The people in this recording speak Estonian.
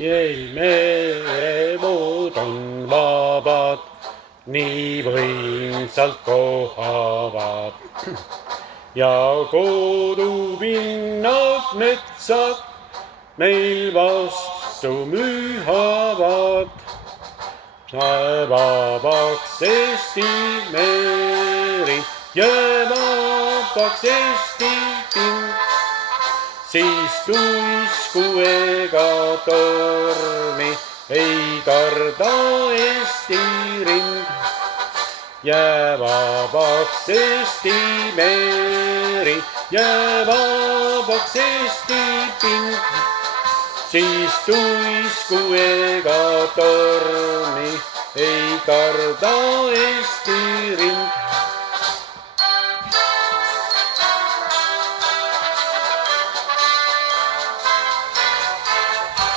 Jeel merevood on vabad, nii võimsalt kohavad. Ja kodupinnad metsad meil vastu müühavad. Jää vabaks Eesti meri, jää vabaks Eesti pind. Siis tuisku ega tormi ei karda Eesti rind. Jää vabaks Eesti meri, jää vabaks Eesti pind. Siis tuisku ega tormi ei karda Eesti rind.